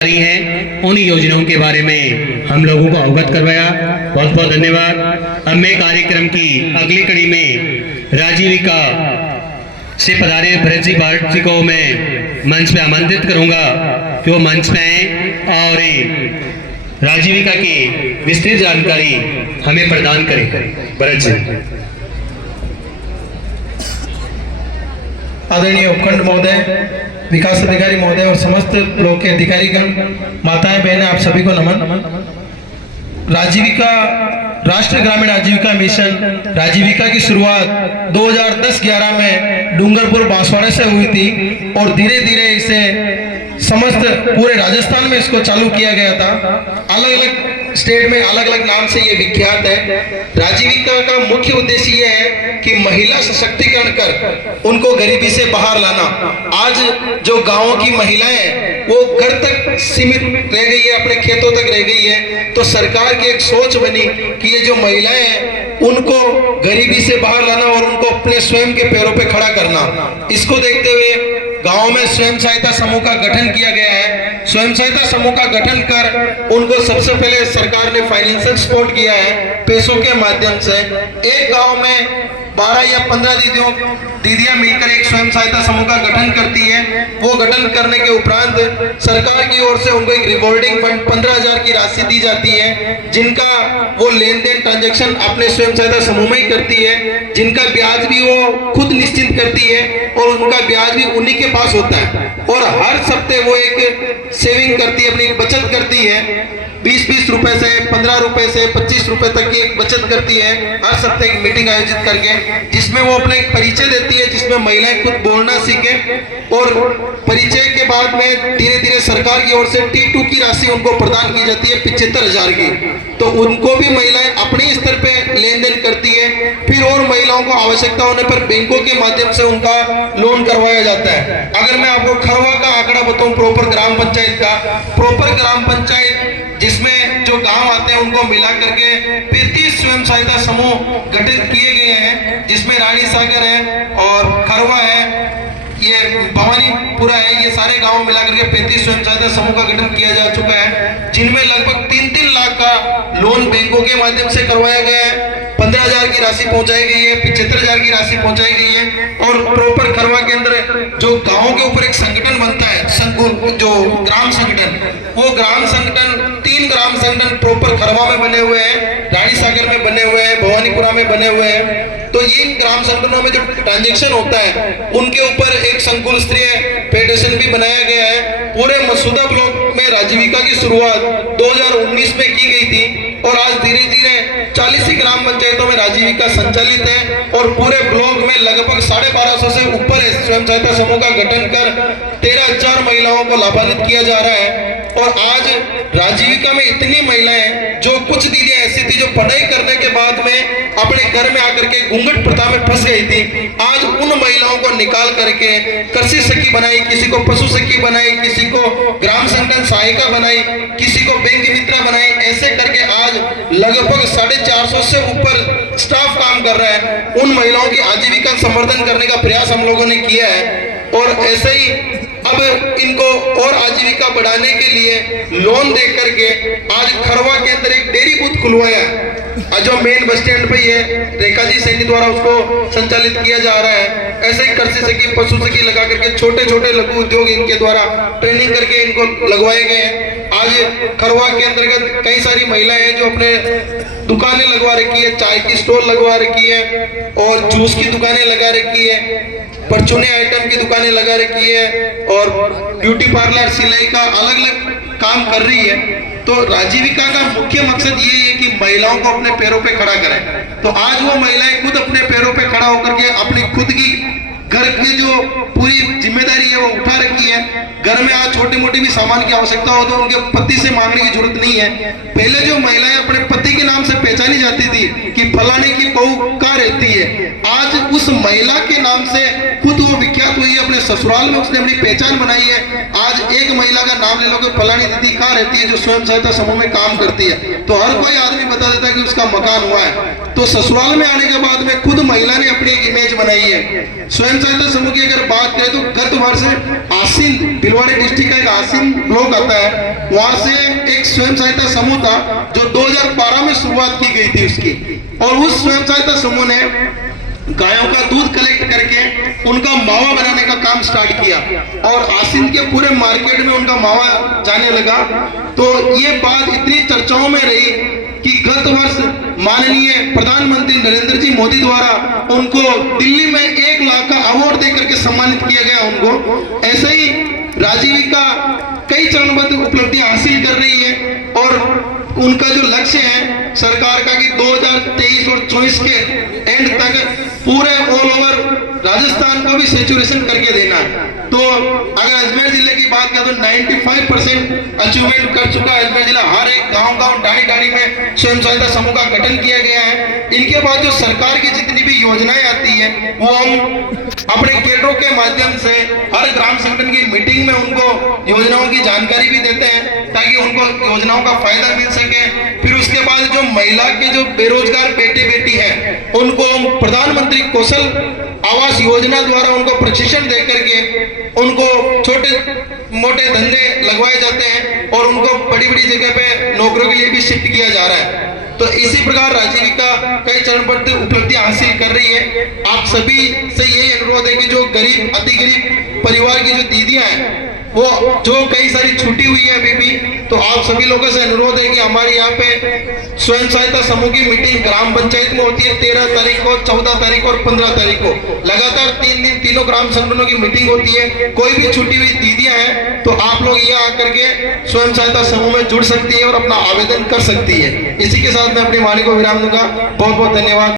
रही हैं उन योजनाओं के बारे में हम लोगों को अवगत करवाया। बहुत बहुत धन्यवाद। अब मैं कार्यक्रम की अगली कड़ी में राजीविका से पधारे भरत जी भाट जी को मैं मंच पे आमंत्रित करूंगा कि वो मंच पे आए और राजीविका की विस्तृत जानकारी हमें प्रदान करें। भरत जी। आदरणीय उपखंड महोदय, विकास अधिकारी महोदय और समस्त ब्लॉक के अधिकारीगण, माताएं बहनें, आप सभी को नमन। राजीविका राष्ट्रीय ग्रामीण आजीविका मिशन राजीविका की शुरुआत 2010-11 में डूंगरपुर बांसवाड़े से हुई थी और धीरे धीरे इसे समस्त पूरे राजस्थान में इसको चालू किया गया था। अलग अलग स्टेट में अलग अलग नाम से ये विख्यात है। राजीविका का मुख्य उद्देश्य ये है कि महिला सशक्तिकरण कर उनको गरीबी से बाहर लाना। आज जो गांवों की महिलाएं वो घर तक सीमित रह गई है, अपने खेतों तक रह गई है, तो सरकार की एक सोच बनी कि ये जो महिलाएं हैं उनको गरीबी से बाहर लाना और उनको अपने स्वयं के पैरों पे खड़ा करना। इसको देखते हुए गांव में स्वयं सहायता समूह का गठन किया गया है। स्वयं सहायता समूह का गठन कर उनको सबसे पहले सरकार ने फाइनेंशियल सपोर्ट किया है पैसों के माध्यम से। एक गांव में 12 या 15 दीदियां मिलकर एक स्वयं सहायता समूह का गठन करती है। वो गठन करने के उपरांत सरकार की ओर से उनको एक रिवॉल्विंग फंड 15,000 की राशि दी जाती है, जिनका वो लेन देन ट्रांजेक्शन अपने स्वयं सहायता समूह में ही करती है, जिनका ब्याज भी वो खुद निश्चित करती है और उनका ब्याज भी उन्हीं के पास होता है। और हर सप्ताह वो एक सेविंग करती है, अपनी बचत करती है। 20-20 रुपए से, 15 रुपए से 25 रुपए तक की एक बचत करती है हर सप्ताह एक मीटिंग आयोजित करके, जिसमें वो अपना एक परिचय देती है, जिसमें महिलाएं खुद बोलना सीखे। और परिचय के बाद में धीरे धीरे सरकार की ओर से T2 की राशि उनको प्रदान की जाती है 75,000 की। तो उनको भी महिलाएं अपने स्तर पे लेन देन करती है। फिर और महिलाओं को आवश्यकता होने पर बैंकों के माध्यम से उनका लोन करवाया जाता है। अगर मैं आपको खरवा का आंकड़ा बताऊं, प्रॉपर ग्राम पंचायत का, प्रॉपर ग्राम पंचायत जिसमें जो गांव आते हैं उनको मिला करके 35 स्वयं सहायता समूह गठित किए गए हैं, जिसमें रानी सागर है और खरवा है, ये भवानीपुरा है। ये सारे गांव मिला करके 35 स्वयं सहायता समूह का गठन किया जा चुका है, जिनमें लगभग 3-3 लाख का लोन बैंकों के माध्यम से करवाया गया है। 15,000 की राशि पहुंचाई गई है, 75,000 की राशि पहुंचाई गई है। और प्रॉपर खरवा के अंदर जो गांव के ऊपर एक संगठन बनता है, जो ग्राम संगठन, वो ग्राम संगठन 3 ग्राम संगठन प्रॉपर खरवा में बने हुए हैं, रानी सागर में बने हुए हैं, भवानीपुरा में बने हुए हैं। तो ये ग्राम संगठनों में जो ट्रांजेक्शन होता है उनके ऊपर एक संकुल स्तरीय फेडरेशन भी बनाया गया है। पूरे मसूदा ब्लॉक में राजीविका की शुरुआत 2019 में की गई थी और आज धीरे धीरे 40 ग्राम पंचायतों में राजीविका संचालित है और पूरे ब्लॉक में लगभग 1250 से ऊपर स्वयं सहायता समूह का गठन कर 13,000 महिलाओं को लाभान्वित किया जा रहा है। और आज राजीविका में इतनी महिलाएं, जो कुछ दीदियां ऐसी थी जो पढ़ाई करने के बाद में अपने घर में आकर के घूंघट प्रथा में फंस गई थी, आज उन महिलाओं को निकाल करके कृषि सखी बनाई, किसी को पशु सखी बनाई, किसी को ग्राम संगठन सहायिका बनाई, किसी को बैंक मित्रा बनाई। ऐसे करके आज लगभग 450 से ऊपर स्टाफ काम कर रहा है। उन महिलाओं की आजीविका संवर्धन करने का प्रयास हम लोगों ने किया है। और ऐसे ही अब इनको और आजीविका बढ़ाने के लिए लोन दे करके आज खरवा के अंदर एक डेयरी बूथ खुलवाया है, जो मेन बस स्टैंड पे है, रेखा जी सैनी द्वारा उसको संचालित किया जा रहा है। ऐसे ही कृषि सखी, पशु सखी लगा करके छोटे छोटे लघु उद्योग इनके द्वारा ट्रेनिंग करके इनको लगवाए गए हैं। आज खरवा के अंतर्गत कई सारी महिलाएं हैं जो अपने दुकानें लगवा रखी है, चाय की स्टॉल लगवा रखी है और जूस की दुकानें लगा रखी है, परचूने आइटम की दुकानें लगा रखी है और ब्यूटी पार्लर, सिलाई का अलग अलग काम कर रही है। तो राजीविका का मुख्य मकसद ये है कि महिलाओं को अपने पैरों पे खड़ा करें। तो आज वो महिलाएं खुद अपने पैरों पे खड़ा होकर के अपनी खुद की घर की जो पूरी जिम्मेदारी है वो उठा रखी है। घर में आज छोटी मोटी भी सामान की आवश्यकता हो तो उनके पति से मांगने की जरूरत नहीं है। पहले जो महिलाएं अपने पति के नाम से पहचानी जाती थी कि फलाने की बहू कहाँ रहती है, आज उस महिला के नाम से खुद वो विख्यात हुई है, अपने ससुराल में उसने अपनी पहचान बनाई है। आज एक महिला का नाम ले लो कि फलानी दीदी कहाँ रहती है जो स्वयं सहायता समूह में काम करती है, तो हर कोई आदमी बता देता है कि उसका मकान हुआ है। तो ससुराल में आने के बाद में खुद महिला ने अपनी एक इमेज बनाई है। स्वयं सहायता समूह की अगर बात करें तो गत वर्ष आसीन, भिलवाड़े डिस्ट्रिक्ट का एक आसीन ब्लॉक आता है, वहां से एक स्वयं सहायता समूह था जो 2012 में शुरुआत की गई थी उसकी, और उस स्वयं सहायता समूह ने गायों का दूध कलेक्ट करके उनका मावा बनाने का काम स्टार्ट किया, और आसीन के पूरे मार्केट में उनका मावा जाने लगा। तो ये बात इतनी चर्चाओं में रही कि गत वर्ष माननीय प्रधानमंत्री नरेंद्र जी मोदी द्वारा उनको दिल्ली में 1 लाख का अवार्ड देकर के सम्मानित किया गया उनको। ऐसे ही राजीविका कई चरणबद्ध उपलब्धियां हासिल कर रही है, और उनका जो लक्ष्य है सरकार का कि 2023 और 24 के एंड तक पूरे ऑल ओवर राजस्थान को भी सैचुरेशन करके देना है। तो अगर अजमेर जिले की बात करें तो 95% अचीवमेंट कर चुका है अजमेर जिला। हर एक गांव डाणी डाणी में स्वयं सहायता समूह का गठन किया गया है। इनके बाद जो सरकार की जितनी भी योजनाएं आती है वो हम अपने केडरों के माध्यम से हर ग्राम संगठन की मीटिंग में उनको योजनाओं की जानकारी भी देते हैं ताकि उनको योजनाओं का फायदा मिल सके। फिर उसके बाद जो महिला के जो बेरोजगार बेटे बेटी है उनको हम प्रधानमंत्री कौशल आवास योजना द्वारा उनको प्रशिक्षण देकर के उनको छोटे मोटे धंधे लगवाए जाते हैं और उनको बड़ी बड़ी जगह पे नौकरियों के लिए भी शिफ्ट किया जा रहा है। तो इसी प्रकार राजीविका कई चरणबद्ध उपलब्धियां हासिल कर रही है। आप सभी से यही अनुरोध है कि जो गरीब अति गरीब परिवार की जो दीदियां हैं वो जो कई सारी छुट्टी हुई है अभी भी, तो आप सभी लोगों से अनुरोध है कि हमारे यहाँ पे स्वयं सहायता समूह की मीटिंग ग्राम पंचायत में होती है 13 तारीख को, 14 तारीख और 15 तारीख को। लगातार 3 दिन तीनों ग्राम संगठनों की मीटिंग होती है। कोई भी छुट्टी हुई दीदियां हैं तो आप लोग यहाँ आकर के स्वयं सहायता समूह में जुड़ सकती है और अपना आवेदन कर सकती है। इसी के साथ मैं अपनी वाणी को विराम दूंगा। बहुत बहुत धन्यवाद।